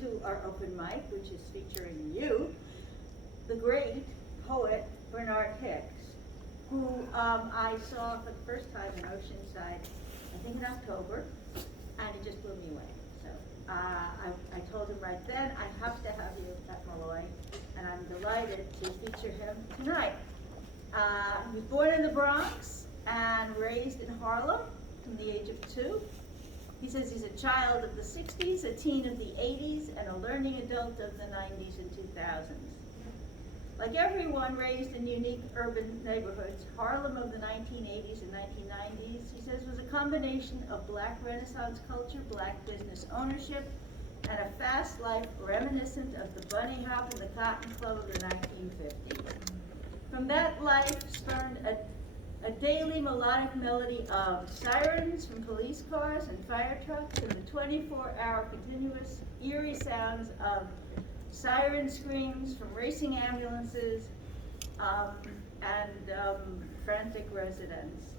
to our open mic, which is featuring you, the great poet Bernard Hicks, who I saw for the first time in Oceanside, I think in October, and it just blew me away. So I told him right then, I have to have you at Molloy, and I'm delighted to feature him tonight. He was born in the Bronx and raised in Harlem from the age of 2. He says he's a child of the 60s, a teen of the 80s, and a learning adult of the 90s and 2000s. Like everyone raised in unique urban neighborhoods, Harlem of the 1980s and 1990s, he says, was a combination of Black Renaissance culture, Black business ownership, and a fast life reminiscent of the bunny hop and the cotton club of the 1950s. From that life spurned a daily melodic melody of sirens from police cars and fire trucks, and the 24-hour continuous eerie sounds of siren screams from racing ambulances and frantic residents.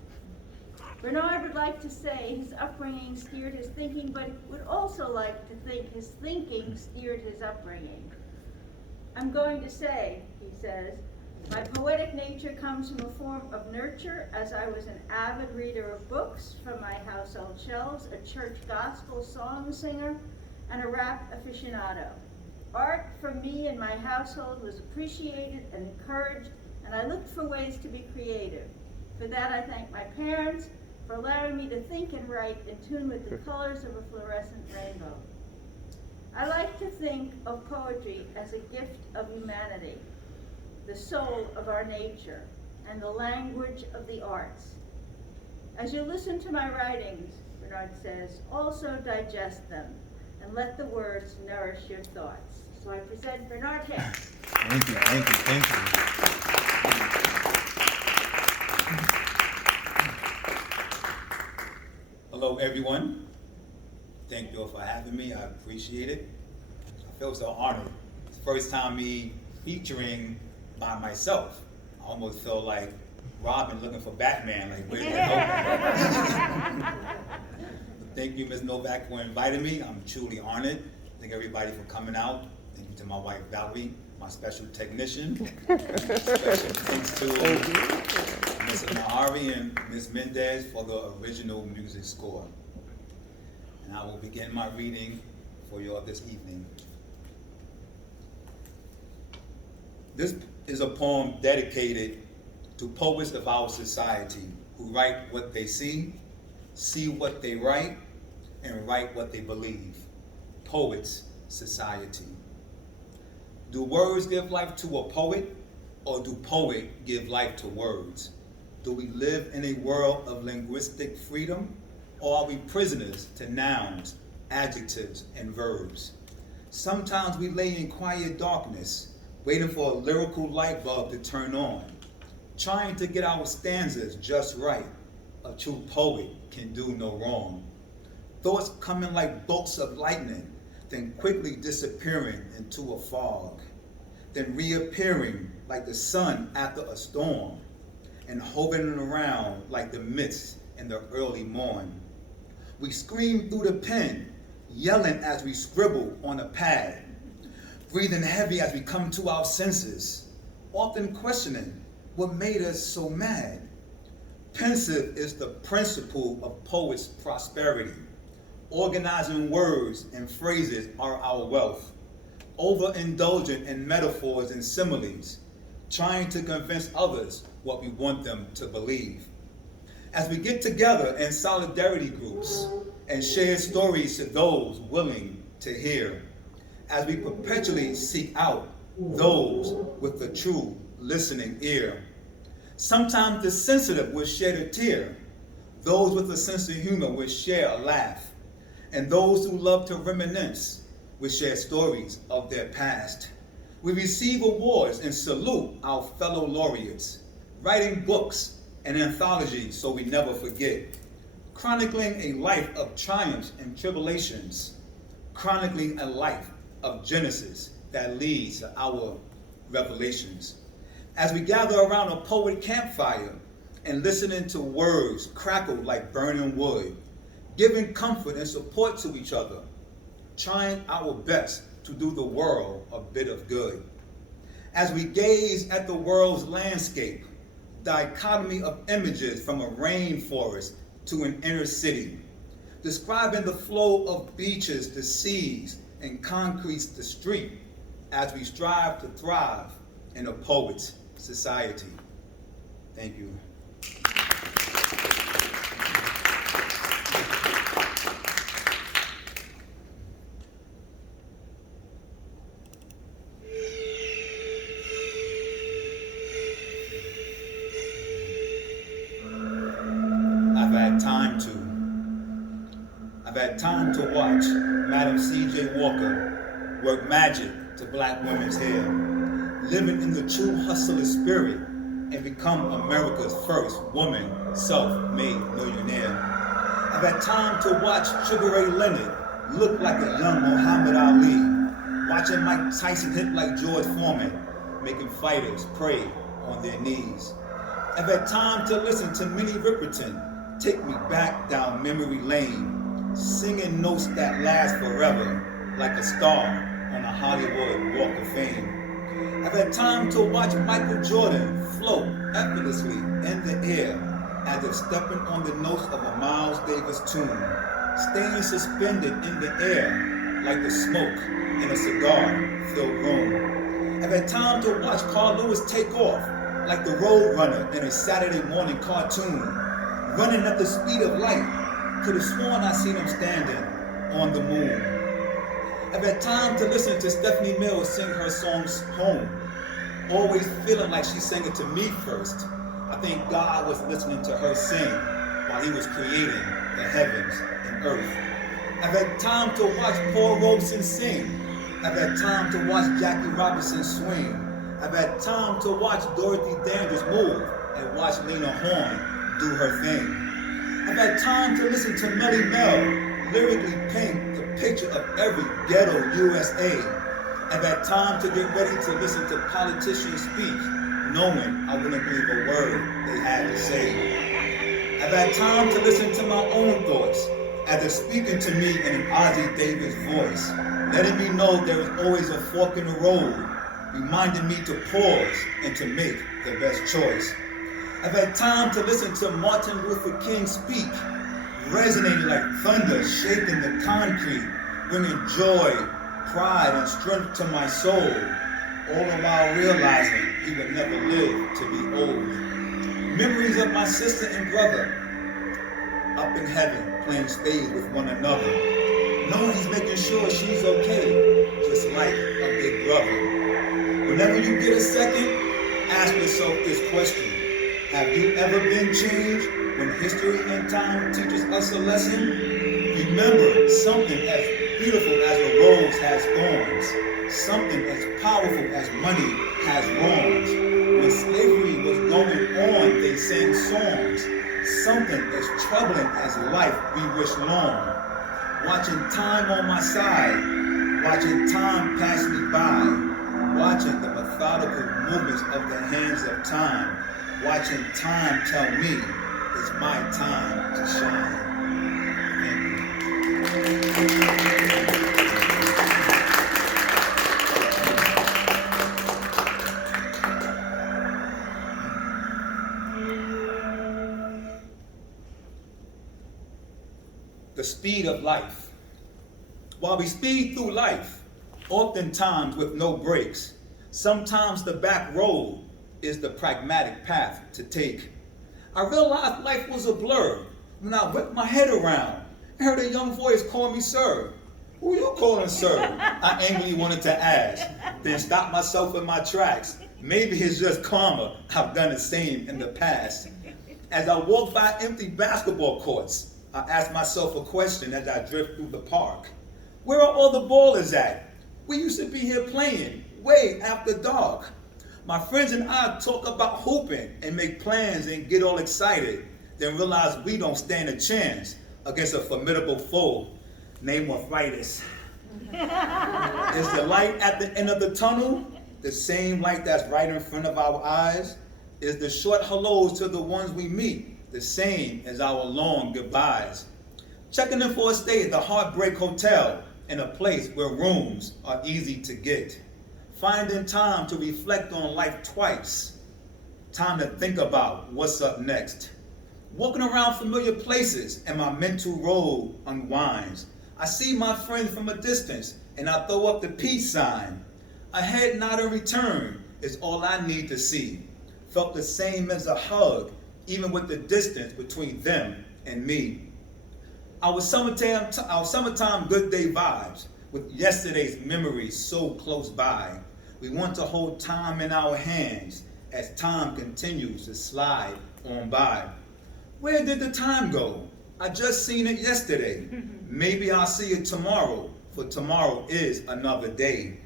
Bernard would like to say his upbringing steered his thinking, but would also like to think his thinking steered his upbringing. I'm going to say, he says, my poetic nature comes from a form of nurture, as I was an avid reader of books from my household shelves, a church gospel song singer, and a rap aficionado. Art for me and my household was appreciated and encouraged, and I looked for ways to be creative. For that, I thank my parents for allowing me to think and write in tune with the colors of a fluorescent rainbow. I like to think of poetry as a gift of humanity, the soul of our nature, and the language of the arts. As you listen to my writings, Bernard says, also digest them and let the words nourish your thoughts. So I present Bernard Hicks. Thank you, thank you, thank you. Hello, everyone. Thank you all for having me. I appreciate it. I feel so honored. It's the first time me featuring by myself. I almost feel like Robin looking for Batman, like where's Novak? Thank you, Ms. Novak, for inviting me. I'm truly honored. Thank everybody for coming out. Thank you to my wife, Valerie, my special technician. Special thanks to Ms. Nahari and Ms. Mendez for the original music score. And I will begin my reading for you all this evening. This is a poem dedicated to poets of our society who write what they see what they write, and write what they believe. Poets Society. Do words give life to a poet, or do poet give life to words? Do we live in a world of linguistic freedom, or are we prisoners to nouns, adjectives, and verbs? Sometimes we lay in quiet darkness, waiting for a lyrical light bulb to turn on, trying to get our stanzas just right. A true poet can do no wrong. Thoughts coming like bolts of lightning, then quickly disappearing into a fog, then reappearing like the sun after a storm, and hovering around like the mist in the early morn. We scream through the pen, yelling as we scribble on a pad, breathing heavy as we come to our senses, often questioning what made us so mad. Pensive is the principle of poets' prosperity. Organizing words and phrases are our wealth. Overindulgent in metaphors and similes, trying to convince others what we want them to believe. As we get together in solidarity groups and share stories to those willing to hear, as we perpetually seek out those with the true listening ear. Sometimes the sensitive will shed a tear, those with a sense of humor will share a laugh, and those who love to reminisce will share stories of their past. We receive awards and salute our fellow laureates, writing books and anthologies so we never forget, chronicling a life of triumphs and tribulations, chronicling a life of Genesis that leads to our revelations. As we gather around a poet campfire and listening to words crackled like burning wood, giving comfort and support to each other, trying our best to do the world a bit of good. As we gaze at the world's landscape, dichotomy of images from a rainforest to an inner city, describing the flow of beaches to seas and concretes to street, as we strive to thrive in a poet's society. Thank you. I've had time to watch Madam C.J. Walker work magic to black women's hair, living in the true hustler spirit and become America's first woman self-made millionaire. I've had time to watch Sugar Ray Leonard look like a young Muhammad Ali, watching Mike Tyson hit like George Foreman, making fighters pray on their knees. I've had time to listen to Minnie Riperton take me back down memory lane, singing notes that last forever, like a star on a Hollywood Walk of Fame. I've had time to watch Michael Jordan float effortlessly in the air, as if stepping on the notes of a Miles Davis tune, staying suspended in the air like the smoke in a cigar-filled room. I've had time to watch Carl Lewis take off like the Road Runner in a Saturday morning cartoon, running at the speed of light. Could have sworn I seen him standing on the moon. I've had time to listen to Stephanie Mills sing her songs home, always feeling like she sang it to me first. I think God was listening to her sing while he was creating the heavens and earth. I've had time to watch Paul Robeson sing. I've had time to watch Jackie Robinson swing. I've had time to watch Dorothy Dandridge move and watch Lena Horne do her thing. I've had time to listen to Melly Mel lyrically paint the picture of every ghetto USA. I've had time to get ready to listen to politicians speak, knowing I wouldn't believe a word they had to say. I've had time to listen to my own thoughts as they're speaking to me in an Ozzie Davis voice, letting me know there is always a fork in the road, reminding me to pause and to make the best choice. I've had time to listen to Martin Luther King speak, resonating like thunder shaking the concrete, bringing joy, pride, and strength to my soul, all the while realizing he would never live to be old. Memories of my sister and brother up in heaven playing spades with one another, knowing he's making sure she's okay, just like a big brother. Whenever you get a second, ask yourself this question. Have you ever been changed when history and time teaches us a lesson? Remember, something as beautiful as a rose has thorns, something as powerful as money has wrongs. When slavery was going on, they sang songs, something as troubling as life we wish long. Watching time on my side, watching time pass me by, watching the methodical movements of the hands of time, watching time tell me it's my time to shine. The speed of life. While we speed through life, oftentimes with no brakes, sometimes the back road is the pragmatic path to take. I realized life was a blur when I whipped my head around and heard a young voice call me sir. Who you calling sir? I angrily wanted to ask, then stopped myself in my tracks. Maybe it's just karma. I've done the same in the past. As I walked by empty basketball courts, I asked myself a question as I drift through the park. Where are all the ballers at? We used to be here playing way after dark. My friends and I talk about hooping and make plans and get all excited, then realize we don't stand a chance against a formidable foe named arthritis. Is the light at the end of the tunnel the same light that's right in front of our eyes? Is the short hellos to the ones we meet the same as our long goodbyes? Checking in for a stay at the Heartbreak Hotel in a place where rooms are easy to get. Finding time to reflect on life twice. Time to think about what's up next. Walking around familiar places and my mental road unwinds. I see my friends from a distance and I throw up the peace sign. A head nod in return is all I need to see. Felt the same as a hug, even with the distance between them and me. Our summertime good day vibes, with yesterday's memories so close by. We want to hold time in our hands as time continues to slide on by. Where did the time go? I just seen it yesterday. Maybe I'll see it tomorrow, for tomorrow is another day.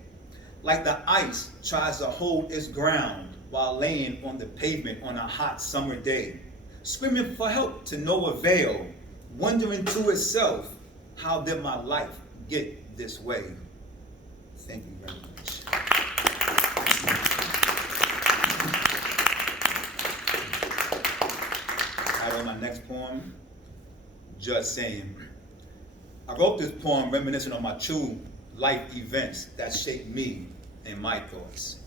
Like the ice tries to hold its ground while laying on the pavement on a hot summer day, screaming for help to no avail, wondering to itself, how did my life get this way? Thank you very much. All right, on my next poem, Just Saying. I wrote this poem reminiscent of my true life events that shaped me and my thoughts.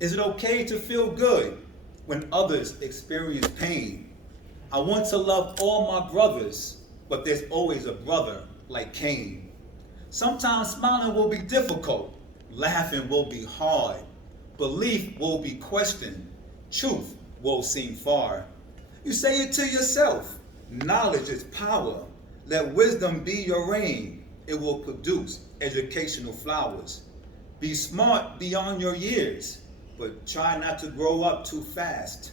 Is it okay to feel good when others experience pain? I want to love all my brothers, but there's always a brother like Cain. Sometimes smiling will be difficult, laughing will be hard, belief will be questioned, truth will seem far. You say it to yourself, knowledge is power. Let wisdom be your rain, it will produce educational flowers. Be smart beyond your years, but try not to grow up too fast.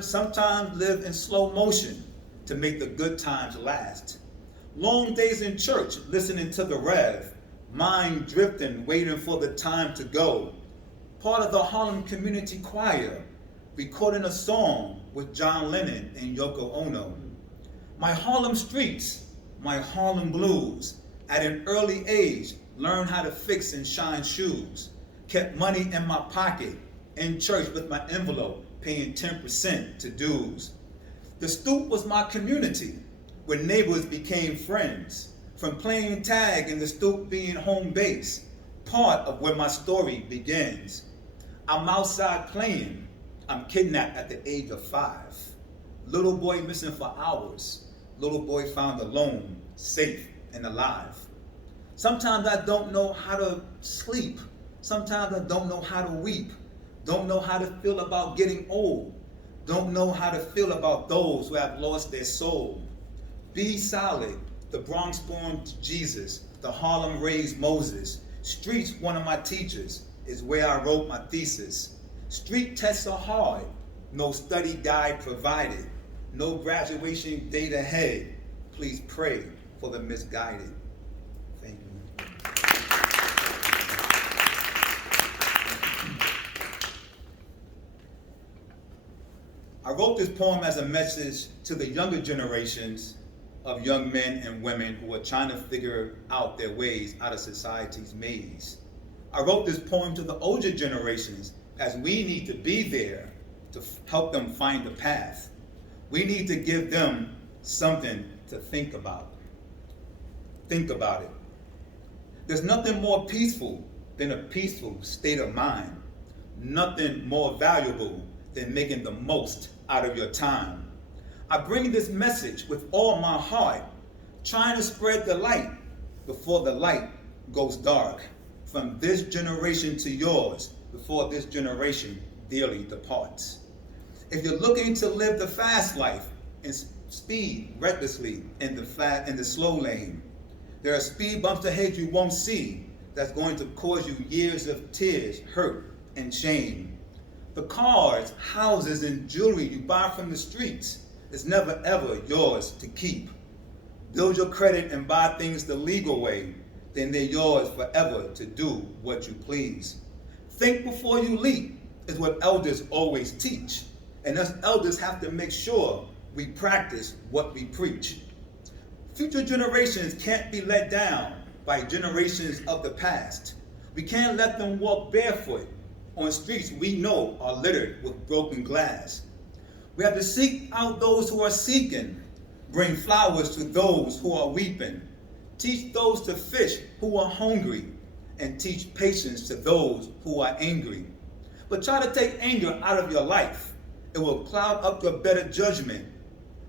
Sometimes live in slow motion to make the good times last. Long days in church listening to the rev, mind drifting waiting for the time to go. Part of the Harlem Community Choir, recording a song with John Lennon and Yoko Ono. My Harlem streets, my Harlem blues. At an early age, learned how to fix and shine shoes. Kept money in my pocket, in church with my envelope, paying 10% to dues. The stoop was my community, where neighbors became friends. From playing tag in the stoop being home base, part of where my story begins. I'm outside playing, I'm kidnapped at the age of 5. Little boy missing for hours, little boy found alone, safe and alive. Sometimes I don't know how to sleep. Sometimes I don't know how to weep. Don't know how to feel about getting old. Don't know how to feel about those who have lost their soul. BSolid, the Bronx born Jesus, the Harlem raised Moses. Streets, one of my teachers, is where I wrote my thesis. Street tests are hard, no study guide provided, no graduation date ahead. Please pray for the misguided. Thank you. I wrote this poem as a message to the younger generations of young men and women who are trying to figure out their ways out of society's maze. I wrote this poem to the older generations as we need to be there to help them find the path. We need to give them something to think about. Think about it. There's nothing more peaceful than a peaceful state of mind. Nothing more valuable than making the most out of your time. I bring this message with all my heart, trying to spread the light before the light goes dark. From this generation to yours, before this generation dearly departs. If you're looking to live the fast life and speed recklessly in the slow lane, there are speed bumps ahead you won't see that's going to cause you years of tears, hurt, and shame. The cars, houses, and jewelry you buy from the streets is never ever yours to keep. Build your credit and buy things the legal way, then they're yours forever to do what you please. Think before you leap is what elders always teach, and us elders have to make sure we practice what we preach. Future generations can't be let down by generations of the past. We can't let them walk barefoot on streets we know are littered with broken glass. We have to seek out those who are seeking, bring flowers to those who are weeping, Teach those to fish who are hungry, and teach patience to those who are angry. But try to take anger out of your life. It will cloud up your better judgment,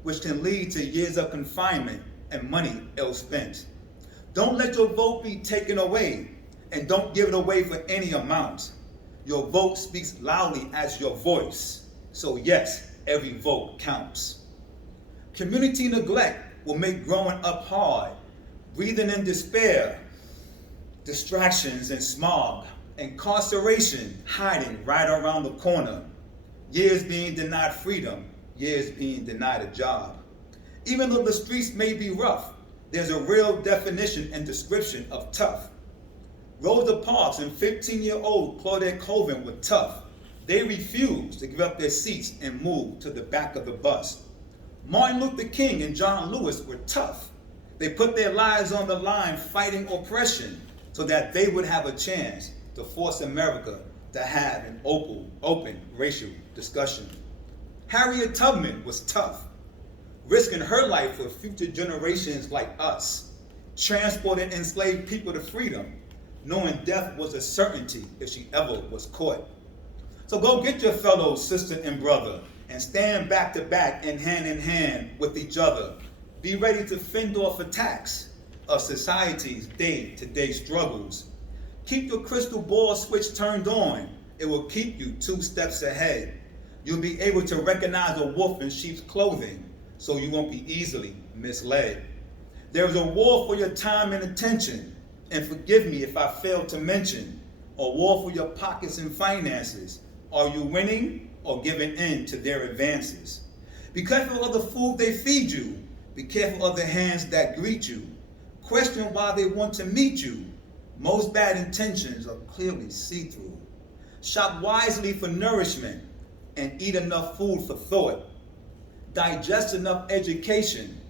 which can lead to years of confinement and money ill spent. Don't let your vote be taken away, and don't give it away for any amount. Your vote speaks loudly as your voice, so yes, every vote counts. Community neglect will make growing up hard, breathing in despair, distractions and smog, incarceration hiding right around the corner, years being denied freedom, years being denied a job. Even though the streets may be rough, there's a real definition and description of tough. Rosa Parks and 15-year-old Claudette Colvin were tough. They refused to give up their seats and move to the back of the bus. Martin Luther King and John Lewis were tough. They put their lives on the line fighting oppression so that they would have a chance to force America to have an open racial discussion. Harriet Tubman was tough, risking her life for future generations like us, transporting enslaved people to freedom, knowing death was a certainty if she ever was caught. So go get your fellow sister and brother and stand back to back and hand with each other. Be ready to fend off attacks of society's day-to-day struggles. Keep your crystal ball switch turned on. It will keep you 2 steps ahead. You'll be able to recognize a wolf in sheep's clothing, so you won't be easily misled. There is a war for your time and attention, and forgive me if I fail to mention, a war for your pockets and finances. Are you winning or giving in to their advances? Be careful of the food they feed you. Be careful of the hands that greet you. Question why they want to meet you. Most bad intentions are clearly see-through. Shop wisely for nourishment and eat enough food for thought. Digest enough education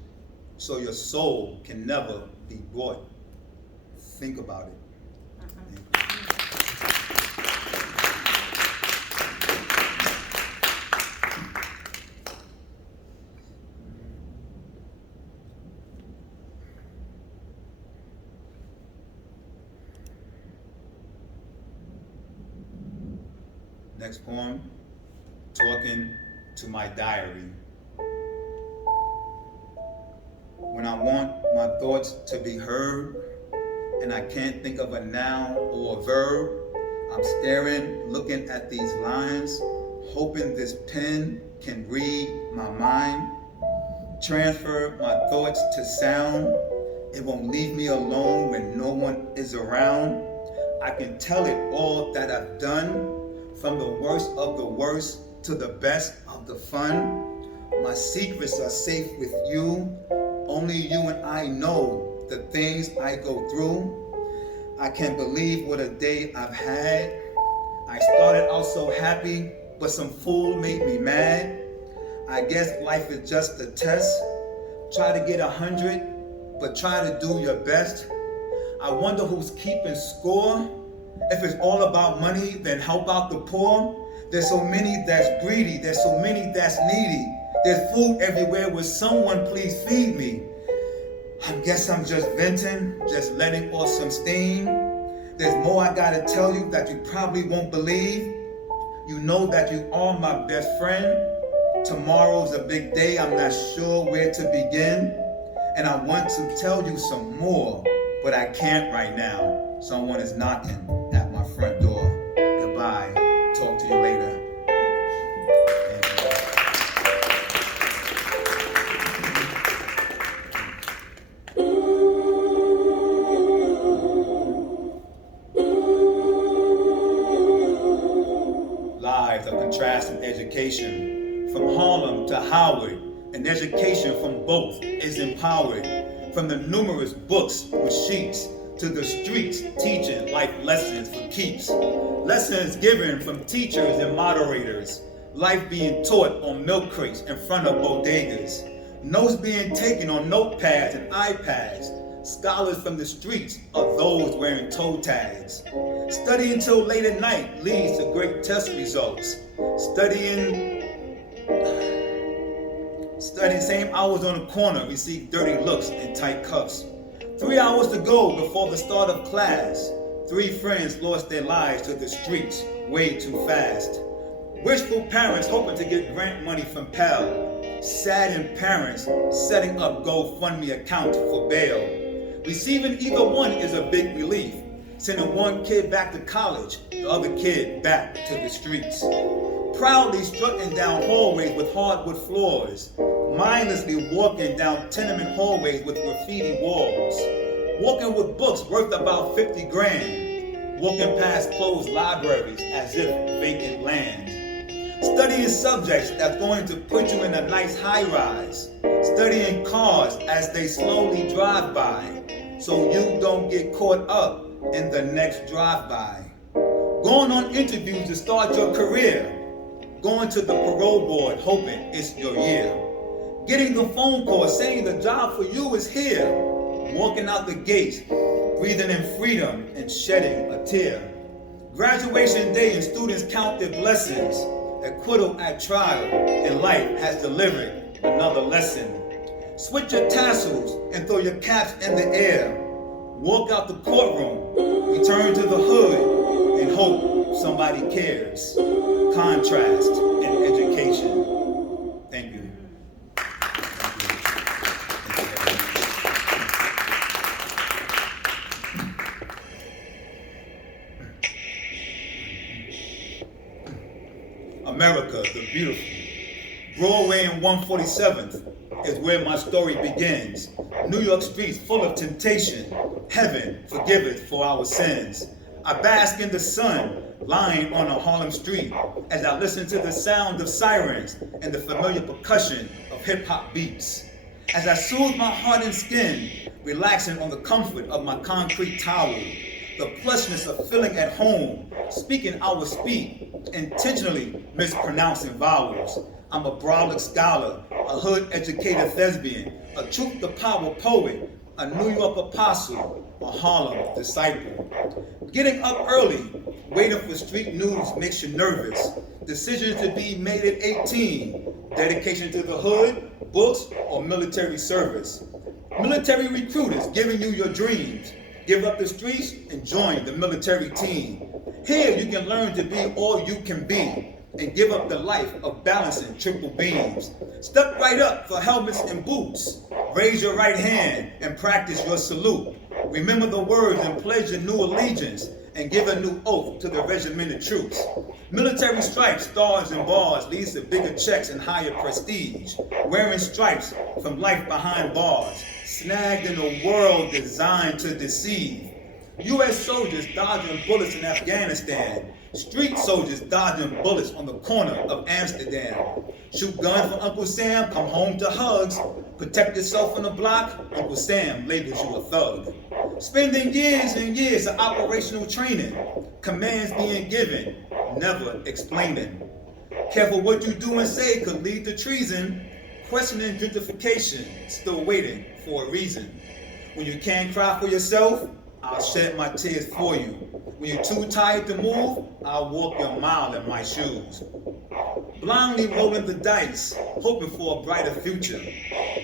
so your soul can never be bought. Think about it. Next poem, Talking to My Diary. When I want my thoughts to be heard, and I can't think of a noun or a verb, I'm staring, looking at these lines, hoping this pen can read my mind, transfer my thoughts to sound. It won't leave me alone when no one is around. I can tell it all that I've done, from the worst of the worst to the best of the fun. My secrets are safe with you. Only you and I know the things I go through. I can't believe what a day I've had. I started out so happy, but some fool made me mad. I guess life is just a test. Try to get 100, but try to do your best. I wonder who's keeping score. If it's all about money, then help out the poor. There's so many that's greedy. There's so many that's needy. There's food everywhere. Will someone please feed me? I guess I'm just venting, just letting off some steam. There's more I gotta tell you that you probably won't believe. You know that you are my best friend. Tomorrow's a big day. I'm not sure where to begin. And I want to tell you some more, but I can't right now. Someone is knocking at my front door. Goodbye. Talk to you later. Lives of contrasting education, from Harlem to Howard, an education from both is empowered. From the numerous books with sheets to the streets, teaching life lessons for keeps. Lessons given from teachers and moderators. Life being taught on milk crates in front of bodegas. Notes being taken on notepads and iPads. Scholars from the streets are those wearing toe tags. Studying till late at night leads to great test results. Studying same hours on the corner, receive dirty looks and tight cuffs. 3 hours to go before the start of class. 3 friends lost their lives to the streets way too fast. Wishful parents hoping to get grant money from Pell. Saddened parents setting up GoFundMe account for bail. Receiving either one is a big relief. Sending one kid back to college, the other kid back to the streets. Proudly strutting down hallways with hardwood floors. Mindlessly walking down tenement hallways with graffiti walls. Walking with books worth about 50 grand. Walking past closed libraries as if vacant land. Studying subjects that's going to put you in a nice high rise. Studying cars as they slowly drive by, so you don't get caught up in the next drive-by. Going on interviews to start your career. Going to the parole board hoping it's your year. Getting the phone call saying the job for you is here. Walking out the gates, breathing in freedom and shedding a tear. Graduation day and students count their blessings. Acquittal at trial and life has delivered another lesson. Switch your tassels and throw your caps in the air. Walk out the courtroom, return to the hood, and hope somebody cares. Contrast in education. Thank you. America, the beautiful. Broadway and 147th is where my story begins. New York streets full of temptation. Heaven forgiveth for our sins. I bask in the sun, lying on a Harlem street, as I listen to the sound of sirens and the familiar percussion of hip-hop beats. As I soothe my heart and skin, relaxing on the comfort of my concrete towel. The plushness of feeling at home, speaking our speak, intentionally mispronouncing vowels. I'm a brolic scholar, a hood-educated thespian, a truth-to-power poet, a New York apostle, a Harlem disciple. Getting up early, waiting for street news makes you nervous. Decisions to be made at 18, dedication to the hood, books, or military service. Military recruiters giving you your dreams. Give up the streets and join the military team. Here you can learn to be all you can be and give up the life of balancing triple beams. Step right up for helmets and boots. Raise your right hand and practice your salute. Remember the words and pledge your new allegiance and give a new oath to the regimented troops. Military stripes, stars, and bars leads to bigger checks and higher prestige. Wearing stripes from life behind bars, snagged in a world designed to deceive. U.S. soldiers dodging bullets in Afghanistan. Street soldiers dodging bullets on the corner of Amsterdam. Shoot guns for Uncle Sam, come home to hugs. Protect yourself on the block, Uncle Sam labels you a thug. Spending years and years of operational training. Commands being given, never explaining. Careful what you do and say could lead to treason. Questioning gentrification, still waiting for a reason. When you can't cry for yourself, I'll shed my tears for you. When you're too tired to move, I'll walk your mile in my shoes. Blindly rolling the dice, hoping for a brighter future.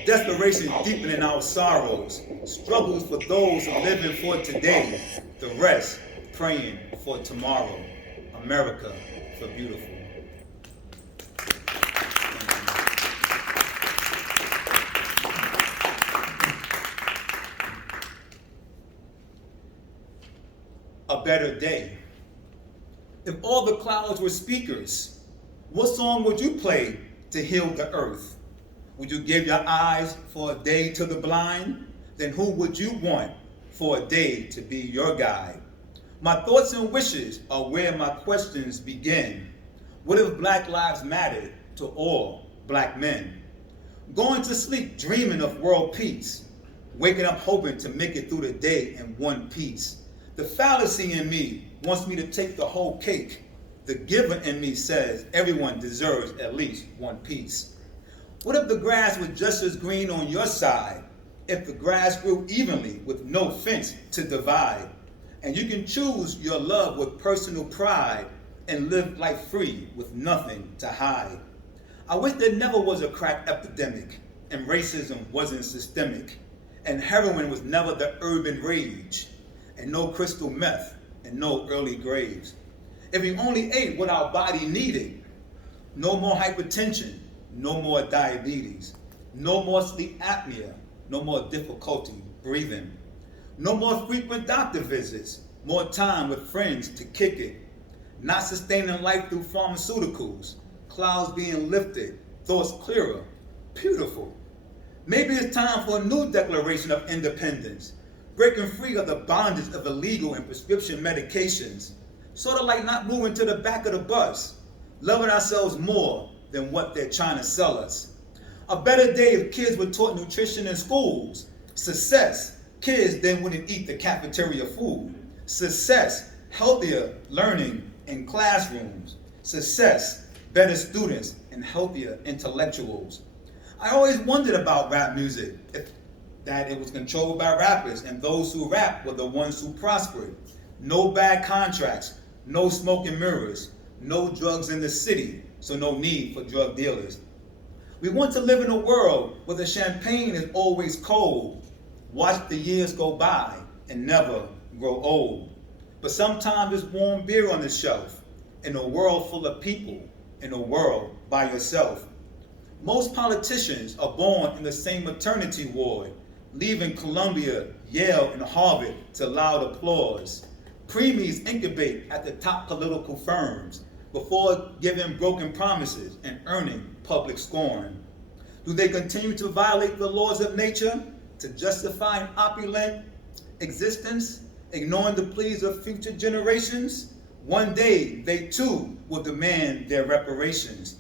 Desperation deepening our sorrows. Struggles for those who are living for today. The rest praying for tomorrow. America the beautiful. A better day. If all the clouds were speakers, what song would you play to heal the earth? Would you give your eyes for a day to the blind? Then who would you want for a day to be your guide? My thoughts and wishes are where my questions begin. What if Black lives mattered to all Black men? Going to sleep dreaming of world peace, waking up hoping to make it through the day in one piece. The fallacy in me wants me to take the whole cake. The giver in me says everyone deserves at least one piece. What if the grass was just as green on your side? If the grass grew evenly with no fence to divide? And you can choose your love with personal pride and live life free with nothing to hide. I wish there never was a crack epidemic and racism wasn't systemic. and heroin was never the urban rage, and no crystal meth, and no early graves. If we only ate what our body needed, no more hypertension, no more diabetes, no more sleep apnea, no more difficulty breathing, no more frequent doctor visits, more time with friends to kick it, not sustaining life through pharmaceuticals, clouds being lifted, thoughts clearer, beautiful. Maybe it's time for a new declaration of independence, breaking free of the bondage of illegal and prescription medications, sort of like not moving to the back of the bus, loving ourselves more than what they're trying to sell us. A better day if kids were taught nutrition in schools. Success, kids then wouldn't eat the cafeteria food. Success, healthier learning in classrooms. Success, better students and healthier intellectuals. I always wondered about rap music, that it was controlled by rappers, and those who rap were the ones who prospered. No bad contracts, no smoke and mirrors, no drugs in the city, so no need for drug dealers. We want to live in a world where the champagne is always cold, watch the years go by and never grow old. But sometimes there's warm beer on the shelf, in a world full of people, in a world by yourself. Most politicians are born in the same maternity ward, leaving Columbia, Yale, and Harvard to loud applause. Preemies incubate at the top political firms before giving broken promises and earning public scorn. Do they continue to violate the laws of nature to justify an opulent existence, ignoring the pleas of future generations? One day, they too will demand their reparations.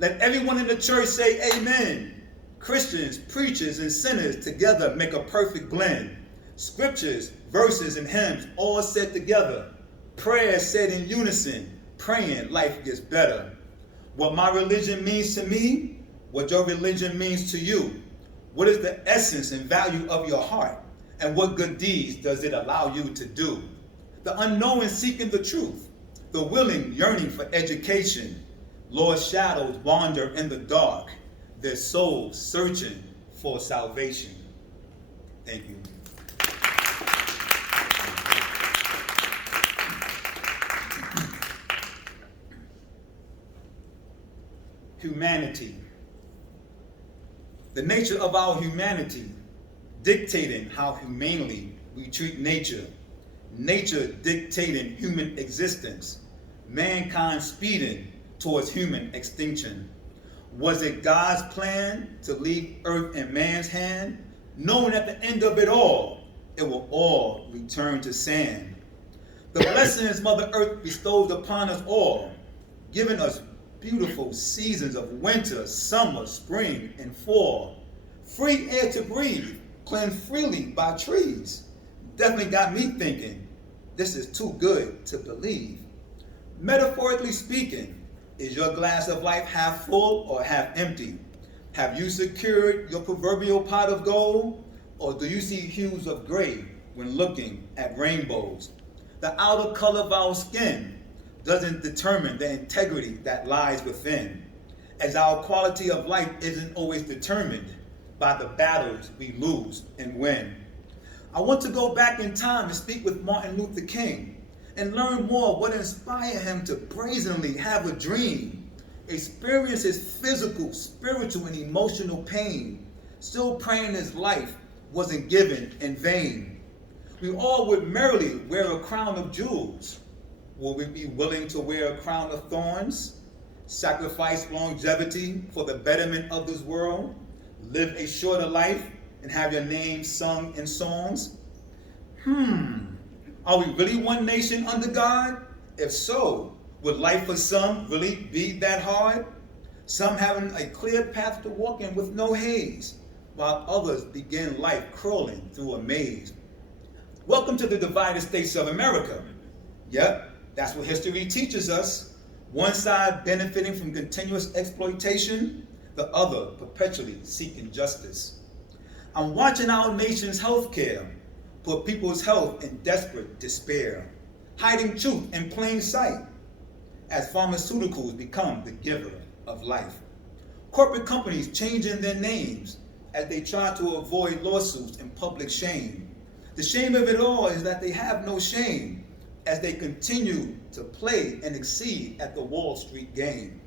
Let everyone in the church say amen. Christians, preachers, and sinners together make a perfect blend. Scriptures, verses, and hymns all said together. Prayers said in unison, praying life gets better. What my religion means to me, what your religion means to you. What is the essence and value of your heart? And what good deeds does it allow you to do? The unknowing seeking the truth. The willing yearning for education. Lost shadows wander in the dark. Their souls searching for salvation. Thank you. Humanity. The nature of our humanity dictating how humanely we treat nature. Nature dictating human existence. Mankind speeding towards human extinction. Was it God's plan to leave earth in man's hand, knowing at the end of it all, it will all return to sand? The blessings Mother Earth bestows upon us all, giving us beautiful seasons of winter, summer, spring, and fall. Free air to breathe, cleansed freely by trees. Definitely got me thinking, this is too good to believe. Metaphorically speaking, is your glass of life half full or half empty? Have you secured your proverbial pot of gold? Or do you see hues of gray when looking at rainbows? The outer color of our skin doesn't determine the integrity that lies within, as our quality of life isn't always determined by the battles we lose and win. I want to go back in time and speak with Martin Luther King and learn more what inspired him to brazenly have a dream, experience his physical, spiritual, and emotional pain, still praying his life wasn't given in vain. We all would merely wear a crown of jewels. Will we be willing to wear a crown of thorns, sacrifice longevity for the betterment of this world, live a shorter life, and have your name sung in songs? Are we really one nation under God? If so, would life for some really be that hard? Some having a clear path to walk in with no haze, while others begin life crawling through a maze. Welcome to the divided states of America. Yep, that's what history teaches us. One side benefiting from continuous exploitation, the other perpetually seeking justice. I'm watching our nation's healthcare put people's health in desperate despair, hiding truth in plain sight as pharmaceuticals become the giver of life. Corporate companies changing their names, as they try to avoid lawsuits and public shame. The shame of it all is that they have no shame as they continue to play and exceed at the Wall Street game.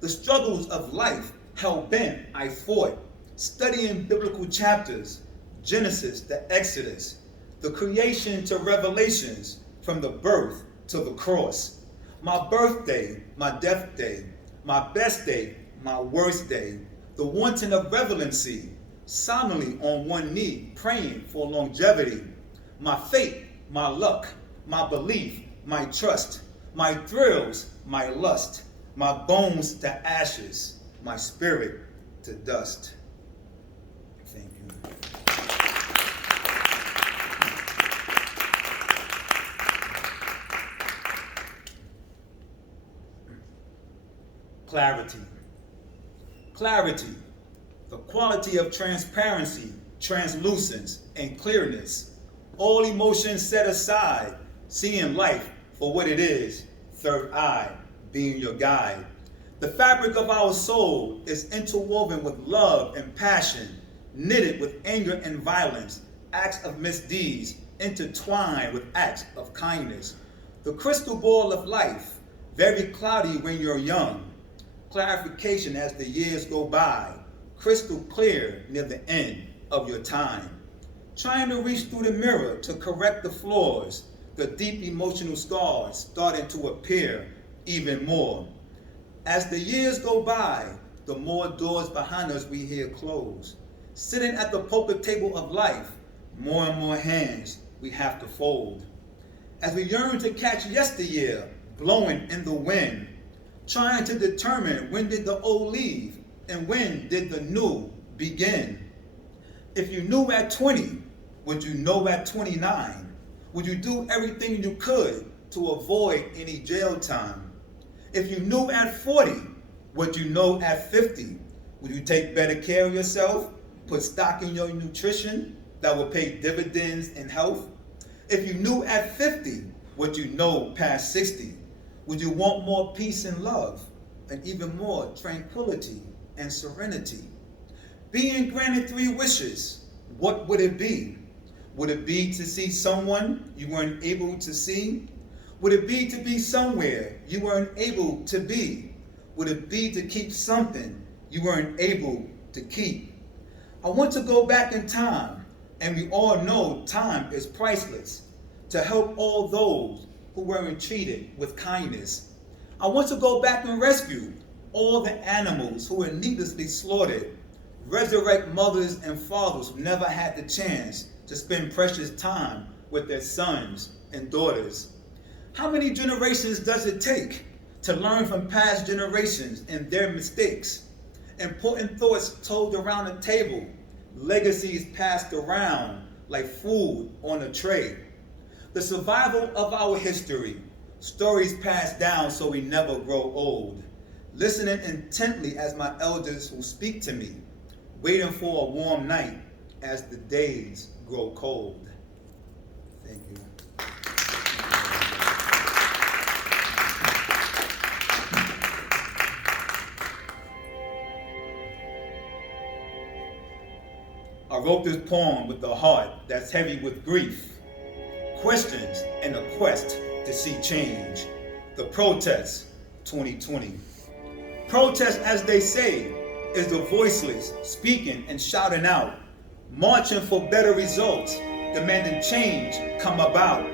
The struggles of life, hell-bent, I fought, studying biblical chapters, Genesis to Exodus, the creation to Revelations, from the birth to the cross. My birthday, my death day, my best day, my worst day, the wanting of relevancy, solemnly on one knee, praying for longevity, my fate, my luck, my belief, my trust, my thrills, my lust, my bones to ashes, my spirit to dust. Thank you. Clarity. Clarity, the quality of transparency, translucence, and clearness. All emotions set aside, seeing life for what it is, third eye being your guide. The fabric of our soul is interwoven with love and passion, knitted with anger and violence, acts of misdeeds intertwined with acts of kindness. The crystal ball of life, very cloudy when you're young, clarification as the years go by, crystal clear near the end of your time. Trying to reach through the mirror to correct the flaws, the deep emotional scars starting to appear even more. As the years go by, the more doors behind us we hear close. Sitting at the poker table of life, more and more hands we have to fold. As we yearn to catch yesteryear blowing in the wind, trying to determine when did the old leave and when did the new begin. If you knew at 20, would you know at 29? Would you do everything you could to avoid any jail time? If you knew at 40, would you know at 50? Would you take better care of yourself, put stock in your nutrition that will pay dividends in health? If you knew at 50, would you know past 60? Would you want more peace and love, and even more tranquility and serenity? Being granted 3 wishes, what would it be? Would it be to see someone you weren't able to see? Would it be to be somewhere you weren't able to be? Would it be to keep something you weren't able to keep? I want to go back in time, and we all know time is priceless, to help all those who weren't treated with kindness. I want to go back and rescue all the animals who were needlessly slaughtered, resurrect mothers and fathers who never had the chance to spend precious time with their sons and daughters. How many generations does it take to learn from past generations and their mistakes? Important thoughts told around the table, legacies passed around like food on a tray. The survival of our history, stories passed down so we never grow old. Listening intently as my elders who speak to me, waiting for a warm night as the days grow cold. Thank you. I wrote this poem with a heart that's heavy with grief, questions, and a quest to see change. The protest 2020. Protest, as they say, is the voiceless speaking and shouting out, marching for better results, demanding change come about.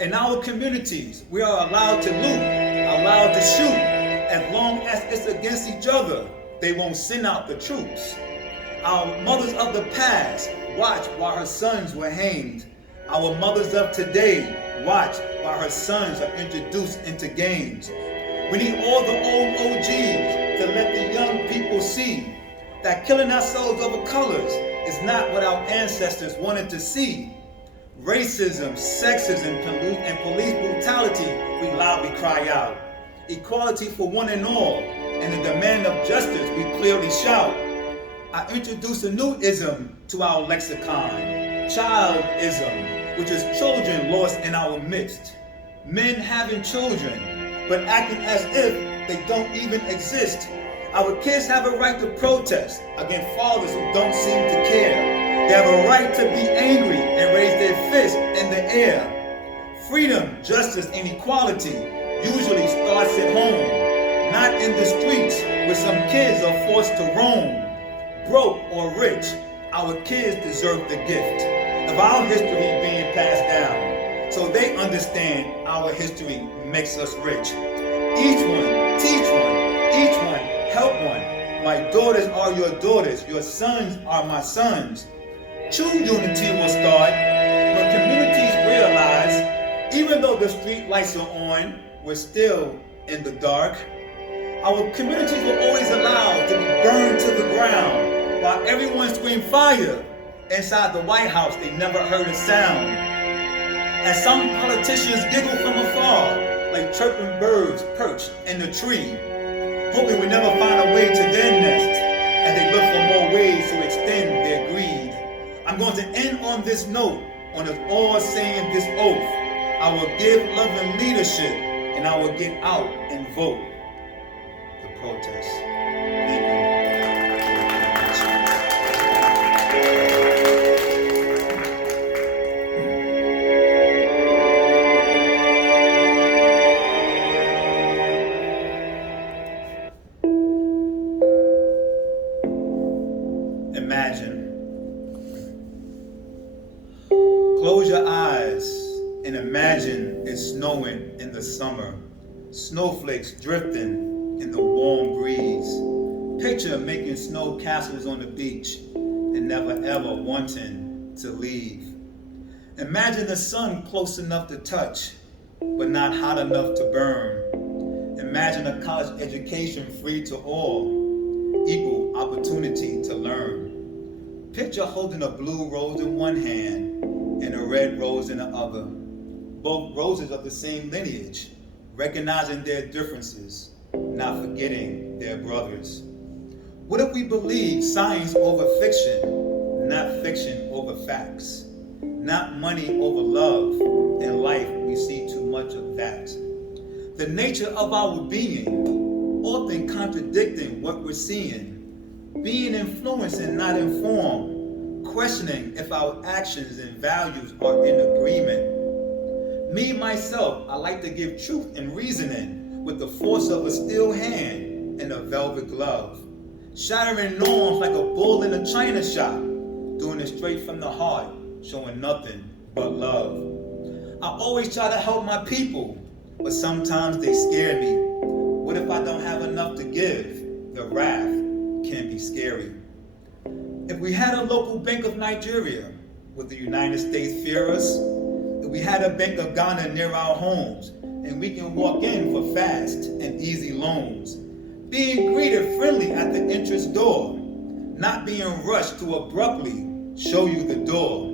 In our communities, we are allowed to loot, allowed to shoot. As long as it's against each other, they won't send out the troops. Our mothers of the past watch while her sons were hanged. Our mothers of today watch while her sons are introduced into games. We need all the old OGs to let the young people see that killing ourselves over colors is not what our ancestors wanted to see. Racism, sexism, and police brutality, we loudly cry out. Equality for one and all, and the demand of justice, we clearly shout. I introduce a new ism to our lexicon, childism, which is children lost in our midst. Men having children, but acting as if they don't even exist. Our kids have a right to protest against fathers who don't seem to care. They have a right to be angry and raise their fist in the air. Freedom, justice, and equality usually starts at home, not in the streets where some kids are forced to roam. Broke or rich, our kids deserve the gift of our history being passed down, so they understand our history makes us rich. Each one, teach one, each one, help one. My daughters are your daughters, your sons are my sons. True unity will start when communities realize, even though the street lights are on, we're still in the dark. Our communities were always allowed to be burned to the ground, while everyone screamed fire. Inside the White House, they never heard a sound. And some politicians giggle from afar, like chirping birds perched in the tree, hoping we never find a way to their nest, as they look for more ways to extend their greed. I'm going to end on this note, on us all saying this oath. I will give love and leadership, and I will get out and vote the protest. Thank you. Imagine. Close your eyes and imagine it's snowing in the summer. Snowflakes drifting in the warm breeze. Picture making snow castles on the beach and never ever wanting to leave. Imagine the sun close enough to touch, but not hot enough to burn. Imagine a college education free to all, equal opportunity to learn. Picture holding a blue rose in one hand and a red rose in the other. Both roses of the same lineage, recognizing their differences, not forgetting their brothers. What if we believe science over fiction, not fiction over facts? Not money over love. In life, we see too much of that. The nature of our being, often contradicting what we're seeing. Being influenced and not informed, questioning if our actions and values are in agreement. Me, myself, I like to give truth and reasoning with the force of a steel hand and a velvet glove. Shattering norms like a bull in a china shop, doing it straight from the heart, showing nothing but love. I always try to help my people, but sometimes they scare me. What if I don't have enough to give? The wrath can be scary. If we had a local Bank of Nigeria, would the United States fear us? If we had a Bank of Ghana near our homes, and we can walk in for fast and easy loans, being greeted friendly at the entrance door, not being rushed to abruptly show you the door,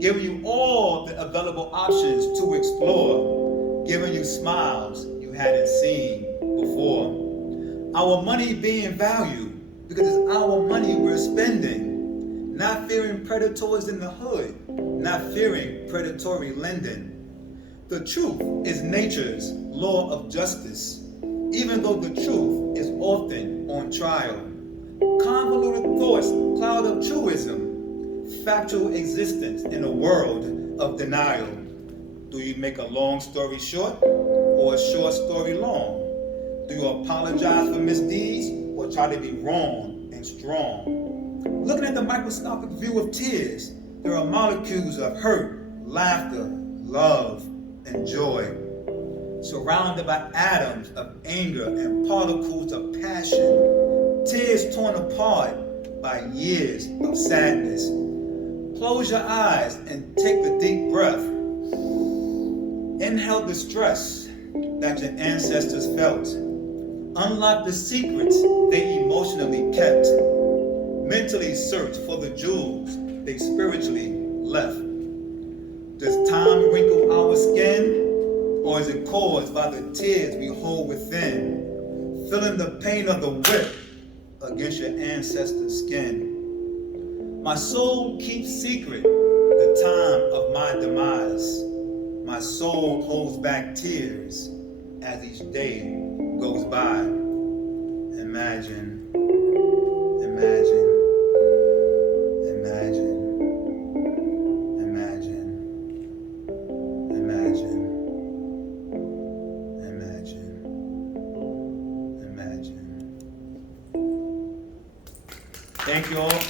giving you all the available options to explore, giving you smiles you hadn't seen before. Our money being valued because it's our money we're spending, not fearing predators in the hood, not fearing predatory lending. The truth is nature's law of justice, even though the truth is often on trial. Convoluted thoughts, cloud of truism, factual existence in a world of denial. Do you make a long story short or a short story long? Do you apologize for misdeeds or try to be wrong and strong? Looking at the microscopic view of tears, there are molecules of hurt, laughter, love, and joy. Surrounded by atoms of anger and particles of passion, tears torn apart by years of sadness. Close your eyes and take a deep breath. Inhale the stress that your ancestors felt. Unlock the secrets they emotionally kept. Mentally search for the jewels they spiritually left. Does time wrinkle our skin? Or is it caused by the tears we hold within? Feeling the pain of the whip against your ancestors' skin. My soul keeps secret the time of my demise. My soul holds back tears as each day goes by. Imagine. Imagine. Imagine. Imagine. Imagine. Imagine. Imagine. Thank you all.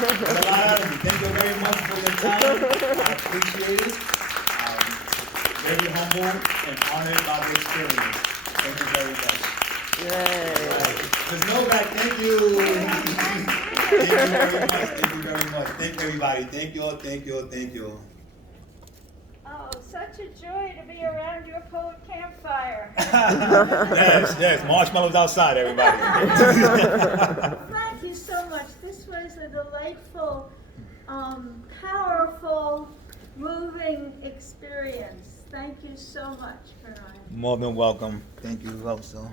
That's a lot out of me. Thank you very much for your time. I appreciate it. Very humble and honored by the experience. Thank you very much. Yay. Ms. Novak, thank you. Thank you very much. Thank you very much. Thank everybody. Thank you all. Thank you all. Thank you all. Oh, such a joy to be around your poet campfire. Yes, yes. Marshmallows outside, everybody. Thank you so much. This was a delightful, powerful, moving experience. Thank you so much, Bernard. More than welcome. Thank you also.